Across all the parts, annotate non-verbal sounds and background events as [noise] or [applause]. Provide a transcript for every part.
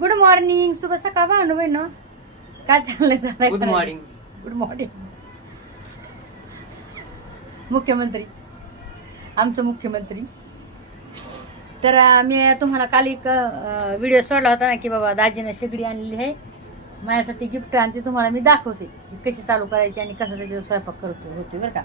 Good morning शुभ सकाळ भावनो बहिण काय चाललंय चाललंय गुड मॉर्निंग गुड मॉर्निंग मुख्यमंत्री. आमचं मुख्यमंत्री. तर मी तुम्हाला काल एक व्हिडिओ सोडला होता ना की बाबा दाजीनं शेगडी आणलेली आहे. माझ्यासाठी गिफ्ट आणि ते तुम्हाला मी दाखवते. की कशी चालू करायची आणि कसं त्याच्यावर स्वयंपाक करतो होते बरं का?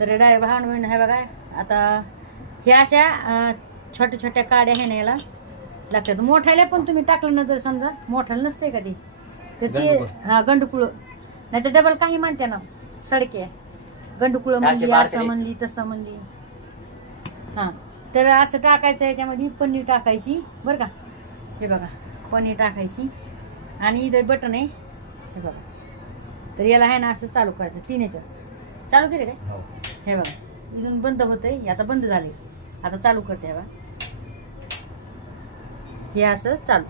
तर डायरेक्ट भावना बहिण आहे बघा. आता हे अशा छोट्या छोट्या काड्या आहे ना याला. लागतात मोठ्याला पण तुम्ही टाकलं ना जर समजा मोठ्याला नसते का ते तर ते गंडकुळ. हा गंडकुळ नाही तर डबल काही म्हणते ना सडके. गंडकुळ म्हणली. असं म्हणली तसं म्हणली. हा तर असं टाकायचं याच्यामध्ये पनीर टाकायची बरं का? हे बघा पनीर टाकायची. आणि इथं बटन आहे हे बघा. तर याला आहे ना असं चालू करायचं तीन याच्यावर चालू केले काय? हे. बघा इथून बंद होतंय हे आता बंद झाले आता चालू करते हे बघा. हे असं चालू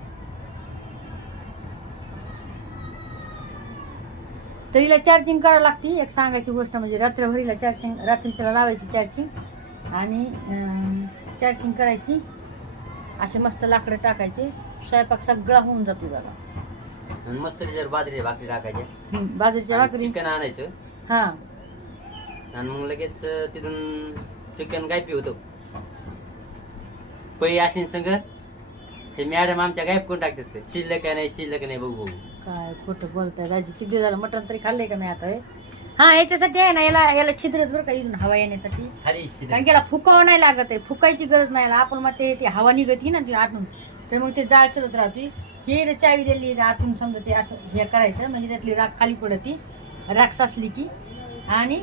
तर हिला चार्जिंग करावं लागते. एक सांगायची गोष्ट म्हणजे रात्रभर हिला चार्जिंग रात्रीच्याला लावायची चार्जिंग आणि चार्जिंग करायची. असे मस्त लाकडं टाकायचे. स्वयंपाक सगळा होऊन जातो बघा. आणि मस्त त्याच्यावर बाजरी भाकरी टाकायच्या. हम्म, बाजरीच्या भाकरी. चिकन आणायचं. हा. आणि मग लगेच अं, तिथून चिकन गायपी होतं. पै असेल संग हे मॅडम आमच्या गायब कोण टाकतात ते. शिल्लक आहे नाही शिल्लक नाही बघू बघू. काय खोटं बोलताय दाजी किती झालं मटण तरी खाल्लंय का नाही आता हे? हा याच्यासाठी आहे ना याला याला छिद्रच बरं का इथून हवा येण्यासाठी. खाली शिल्लक. कारण की याला फुकावं नाही लागत आहे. फुकायची गरज नाही आपण मग ते ती हवा निघती ना ती आतून. तर मग ते जाळ चलत राहते. हे जर चावी दिली तर आतून समजा ते असं हे करायचं म्हणजे त्यातली राख खाली पडती. राख साचली की. आणि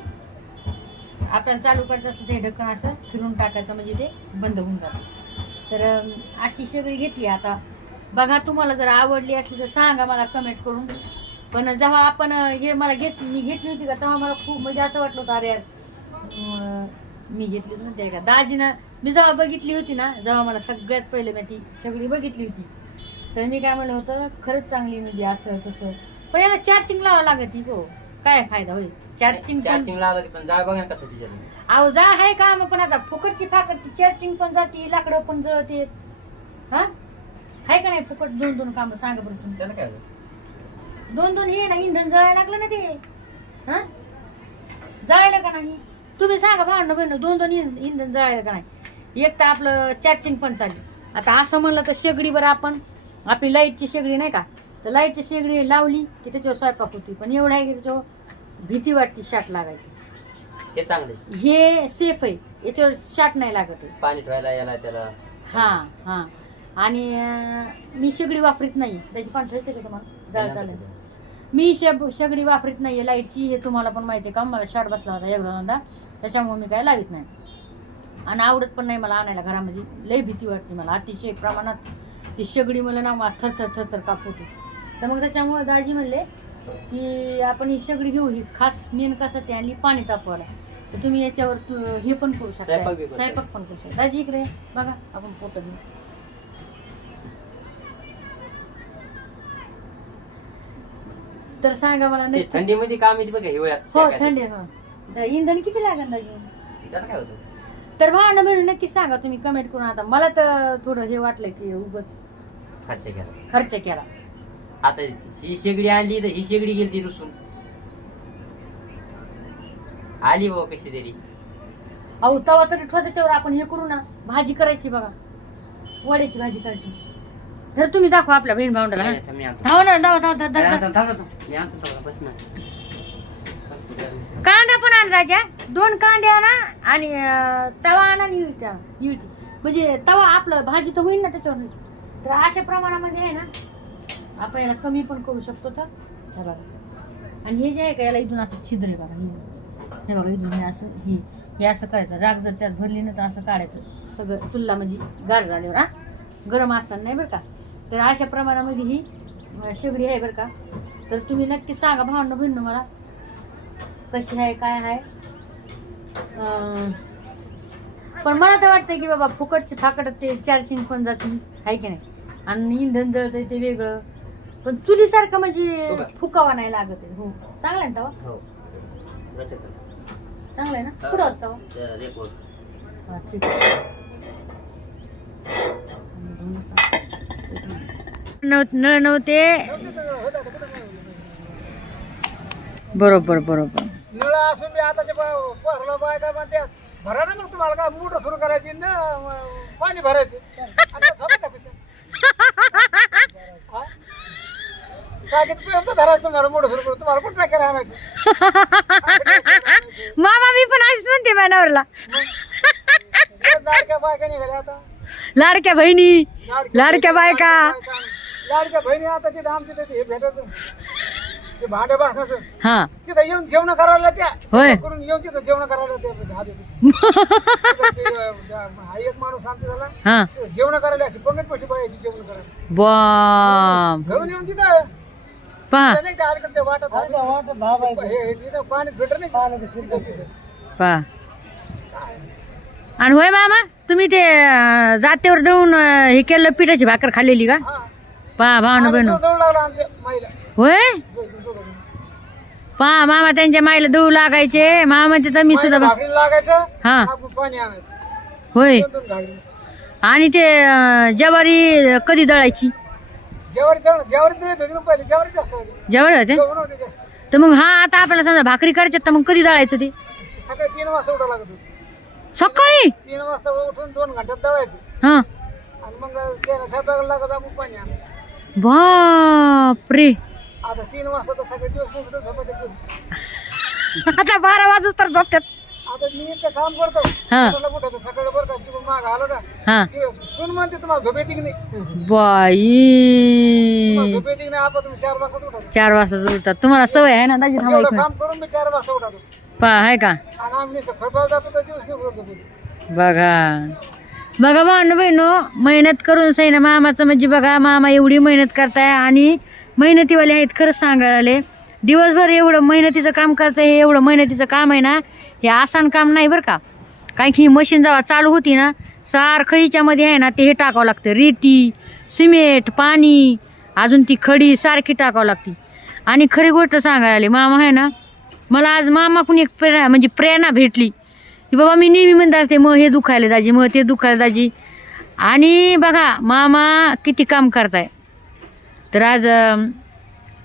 आपल्याला चालू करायचं असलं ते ढक्कन असं फिरून टाकायचं म्हणजे ते बंद होऊन जातं. तर अशी सगळी घेतली आता. बघा तुम्हाला जर आवडली असली तर सांगा मला कमेंट करून. पण जेव्हा आपण हे मला घेत मी घेतली होती का तेव्हा मला खूप म्हणजे असं वाटलं होतं अरे यार, मी घेतली होती म्हणते का. दाजीनं मी जेव्हा बघितली होती ना जेव्हा मला सगळ्यात पहिले मी ती सगळी बघितली होती तर मी काय म्हणलं होतं खरंच चांगली म्हणजे असं तसं. पण याला चार्जिंग लावावं लागत ती गो. काय फायदा होईल? चार्जिंग पण चार्जिंग लावलं पण जाळ बघा ना कसं तिच्यात अहो जा आहे का मग पण आता फुकटची फाकट चार्जिंग पण जाते लाकडं पण जळते. हा? आहे का नाही फुकट? दोन दोन काम सांगा बरं तुम्ही. काय? दोन दोन हे ना इंधन जळायला लागलं ना ते. हा? जळायला का नाही? तुम्ही सांगा भांडण बहिण दोन दोन इंध- इंधन जळायला का नाही? एक तर आपलं चार्जिंग पण चालली. आता असं म्हणलं तर शेगडीवर आपण. आपली लाईटची शेगडी नाही का? तर लाईटची शेगडी लावली की त्याच्यावर स्वयंपाक होती पण एवढं आहे की त्याच्यावर भीती वाटते शाट लागायची. हे चांगले. हे सेफ आहे. याच्यावर शाट नाही लागत आहे. पाणी ठेवायला याला त्याला. हा हा. आणि अं, मी शेगडी वापरीत नाही. त्याची पाणी ठेवायचं का तुम्हाला? जाळ चालेल मी शेब शेगडी वापरीत नाहीये लाईटची हे तुम्हाला पण माहिती आहे का? मला शॉर्ट बसला होता एकदा दोनदा. त्याच्यामुळे मी काय लावित नाही. आणि आवडत पण नाही मला आणायला घरामध्ये. लई भीती वाटते मला. अतिशय प्रमाणात. ती शेगडी मला ना मला थर थर थर थर काप होती. तर मग त्याच्यामुळे दाजी म्हणले की आपण ही शेगडी घेऊ ही खास मेन कशासाठी आणली? पाणी तापवायला. तर तुम्ही याच्यावर तु- हे पण करू शकता. स्वयंपाक बी करू शकता. स्वयंपाक पण करू शकता. दाजी इकडे. बघा आपण फोटो घेऊ. तर सांगा मला ते नक्की थंडीमध्ये काम येते बघा हिवाळ्यात हो शेकायचं. थंडी हो. तर इंधन किती लागेल दाजी? त्याला काय होतं? तर भावना बहिणी नक्की सांगा तुम्ही कमेंट करून आता. मला तर थोडं हे वाटलं की उगच फारसे घ्या खर्च केला. आता ही शेगडी आणली तर ही शेगडी गेली रुसून आली बाबा कशी तरी अहो तवा तरी ठेवा त्याच्यावर आपण हे करू ना भाजी करायची बघा वड्याची भाजी करायची जर तुम्ही दाखवा आपल्या बहीण भावंडाला मी आणतो. धावा ना धावा धावा धावा, धावा थांब, थांब, थांब. मी आणतो थोडं, बस ना. बस ना. कांदा पण आण राजा दोन कांदे आणा आणि अं, तवा आणा आणि युटी आणा. युटी म्हणजे तवा आपलं भाजी तर होईल ना त्याच्यावर तर अशा प्रमाणामध्ये आहे ना आपण याला कमी पण करू शकतो तर. हे बघा. आणि हे जे आहे का याला इथून असं छिद्र आहे बघा. हे. बघा इथून हे असं हे हे असं करायचं. राग जर त्यात भरली ना तर असं काढायचं. सगळं चुल्ला म्हणजे गार झाल्यावर हा? गरम असताना नाही बरं का? तर अशा प्रमाणामध्ये ही शेगडी आहे बरं का? तर तुम्ही नक्की सांगा भावना बहिण मला कशी आहे काय आहे? पण मला तर वाटतं की बाबा फुकटचे फाकट ते चार्जिंग पण जाते आहे की नाही? आणि इंधन जळतंय ते वेगळं. पण चुलीसारखं म्हणजे हो? फुकावा नाही लागत आहे हो चांगला आहे ना तवा हो. चांगला आहे ना होता तवा त्या रेकवर. हा ठीक आहे नळ नव्हते बरोबर बरोबर नळ असून मी आताच्या पोराला बायका म्हणतात भरा ना मग तुम्हाला काय मोटर सुरू करायची न पाणी भरायचं आणि? हा? [laughs] काय किती पर्यंत धरायचं सुरू करून तुम्हाला काय आणायचं? मामा मी पण अशीच म्हणते मॅनावरला. लाडक्या बायका निघाल्या आता. लाडक्या बहिणी लाडक्या बायका. लाडक्या बहिणी आता तिथे आमच्या तिथे हे भेटायचं. ते भांडे बसण्याचं. हा. तिथं येऊन जेवण करायला त्या. करून येऊन तिथं जेवण करायला त्या हा [laughs] एक माणूस आमचा झाला. हा. जेवण करायला अशी पंगत पट्टी पाहिजे जेवण करायला. बा घरून येऊन तिथं. पहा पहा आणि होय मामा तुम्ही ते अं, जात्यावर दळून अं, हे केलं पिठाची भाकर खाल्लेली का? पहा पा भावना बहिण होय? पहा पा मामा त्यांच्या माईला दळू लागायचे. मामा म्हणते तर मी सुद्धा लागायचं हा. पाणी आणायचं होय. आणि ते अं, ज्वारी कधी दळायची? पहिले जेवारी जास्त होती. होते? जास्त. तर मग हा आता आपल्याला समजा भाकरी करायच्यात तर मग कधी दळायचं ते? सकाळी तीन वाजता उठावं लागत होतं. सकाळी? तीन वाजता उठून दोन घंट्यात दळायचं. हा. आणि मग त्याला स्वयंपाकाला लागत आपण पाणी आणायचं. बापरे. आता तीन वाजता तर सगळे दिवस मुक्त. [laughs] आता बारा वाजूच तर झोपतात. आता मी इतकं काम करतो. हा. त्याला कुठं तर सकाळी बरं का तिकडून माग आलो का हा. की सून म्हणते तुम्हाला झोप येते की नाही? तुम्हाला बाई झोप येते की नाही? आपण तुम्ही चार वाजता उठा चार वाजता उठतात. तुम्हाला सवय आहे ना दाजी थांबा एक एवढं मिनिट. काम करून मी चार वाजता उठातो. पा आहे का? आणि आम्ही नुसतं खडपाला जातो तर दिवस निघून जातो बघा. बघा भावना बहिणो मेहनत करून सही ना मामाचं म्हणजे बघा मामा एवढी मेहनत करताय आणि मेहनतीवाले आहेत खरंच सांगायला आले. दिवसभर एवढं मेहनतीचं काम करायचं हे एवढं मेहनतीचं काम आहे ना हे आसान काम नाही बरं का. कारण की ही मशीन जेव्हा चालू होती ना सारखं हिच्यामध्ये आहे ना ते हे टाकावं लागतं. रेती सिमेंट पाणी अजून ती खडी सारखी टाकावं लागती. आणि खरी गोष्ट सांगायला आली मामा आहे ना मला आज मामाकून एक प्रेरणा म्हणजे प्रेरणा भेटली. की बाबा मी नेहमी म्हणत असते मग हे दुखायला जायची मग ते दुखायला जायची. आणि बघा मामा किती काम करताय. तर आज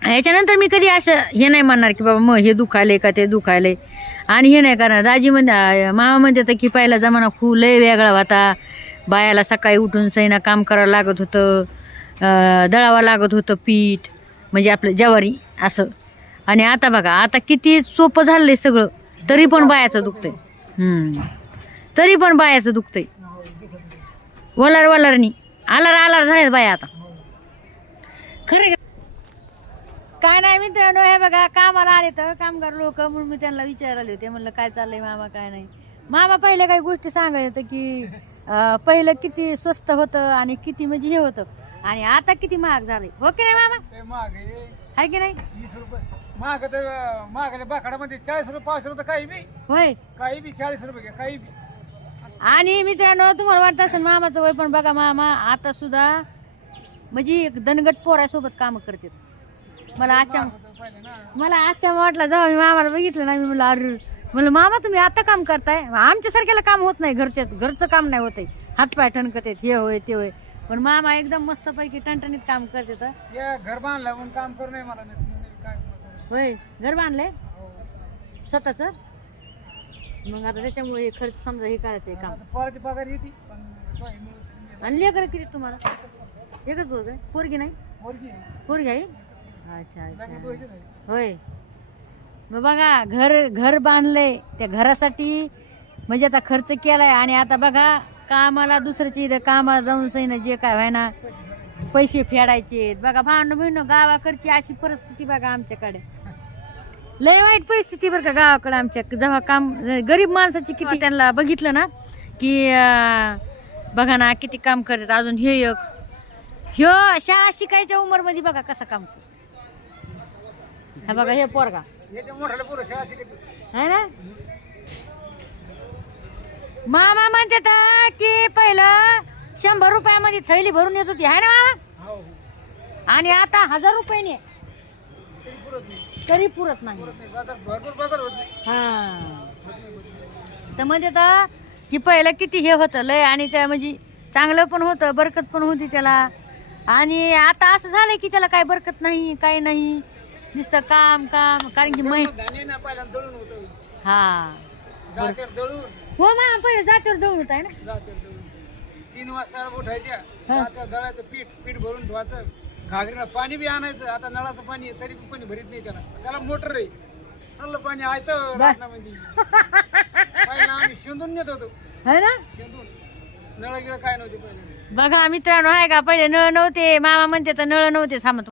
ह्याच्यानंतर याच्यानंतर मी कधी असं हे नाही म्हणणार की बाबा मग हे दुखायलंय का ते दुखायलंय. आणि हे नाही करणार. दाजी म्हणजे मामा म्हणते तर की पहिला जमाना खूप लय वेगळा होता. बायाला सकाळी उठून सैना काम करावं लागत होतं. दळावं लागत होतं पीठ. म्हणजे आपलं ज्वारी असं. आणि आता बघा आता किती सोपं झालंय सगळं. तरी पण बायाचं दुखतंय. तरी पण बायाचं दुखतंय. वलार वलारनी आलार आलार झाले बाया आता. खरं काय नाही मित्रांनो हे बघा कामाला आले तर कामगार लोक म्हणून मी त्यांना विचारायला होते. म्हणलं काय चाललंय मामा काय नाही? मामा पहिल्या काही गोष्टी सांगायला होतं की अं, पहिलं किती स्वस्त होतं आणि किती म्हणजे हे होतं. आणि आता किती महाग झालंय. हो की नाही मामा? ते माग हे आहे की नाही? वीस रुपये. माग तर मागल्या बाकडामध्ये चाळीस रुपये पाचशे रुपये काही बी. होय. काही बी चाळीस रुपये घ्या काही बी. आणि मित्रांनो तुम्हाला वाटत असेल मामाचं वय पण बघा मामा आता सुद्धा म्हणजे एक दणगट पोरासोबत काम करते मला आजच्या मला आजच्या वाटला जेव्हा मी मामाला बघितलं ना मी म्हणलं अरे म्हणलं मामा तुम्ही आता काम करताय? आमच्यासारख्याला काम होत नाही घरच्याच घरचं काम नाही होत हातपाय ठणकत आहेत हे होय ते होय. पण मामा एकदम मस्तपैकी टणटणीत काम करते तर या घर बांधलं म्हणून काम करू नये मला? होय घर बांधलंय? हो. स्वतःच? मग आता त्याच्यामुळे हे खर्च समजा हे करायचंय काम. पोराची पगार येते. आणि लेकर किती तुम्हाला? एकच बोल पोरगी नाही? पोरगी आहे. अच्छा अच्छा. होय. मग बघा घर घर बांधलंय. त्या घरासाठी म्हणजे आता खर्च केलाय आणि आता बघा कामाला दुसऱ्याच्या इथं कामाला जाऊन सही ना जे काय व्हाय ना पैसे फेडायचे. बघा भांडण बहिण गावाकडची अशी परिस्थिती बघा आमच्याकडे. लय वाईट परिस्थिती बरं का गावाकडे आमच्या. जेव्हा काम गरीब माणसाची किती त्यांना बघितलं ना की बघा ना किती काम करतात. अजून हे एक. ह्यो शाळा शिकायच्या उमरमध्ये बघा कसं काम करतो. हा बघा हे पोरगा. याच्या मोठ्याला पोरं शाळा शिकत है ना? मामा म्हणते तर की पहिलं शंभर रुपयामध्ये थैली भरून येत होती. आहे ना मामा? हो हो. आणि आता हजार रुपयाने तरी पुरत नाही. तरी पुरत नाही. पुरत नाही. बाजार भरपूर बाजार होत नाही. हा. तर म्हणजे तर की पहिलं किती हे होतं लय आणि त्या म्हणजे चांगलं पण होतं बरकत पण होती त्याला. आणि आता असं झालंय की त्याला काय बरकत नाही काय नाही. नुसतं काम काम कारण की मै धान्य ना दळून होतं. हा. जात्यावर दळून. हो मा पहिले जातीवर दळून होत आहे ना? जात्यावर दळून तीन वाजता उठायच्या जात्यावर दळायचं पीठ पीठ भरून धुवायचं. घागरीला पाणी बी आणायचं आता नळाचं पाणी आहे, तरी पण कोणी भरीत नाही त्याला. त्याला मोटर आहे. चाललं पाणी आयतं पहिला आम्ही शेंदून नेत होतो. है ना? शेंदून. नळ गिळ काय नव्हते पहिले. बघा मित्रांनो आहे का? पहिले नळ नव्हते. मामा म्हणते तर नळ नव्हते सामत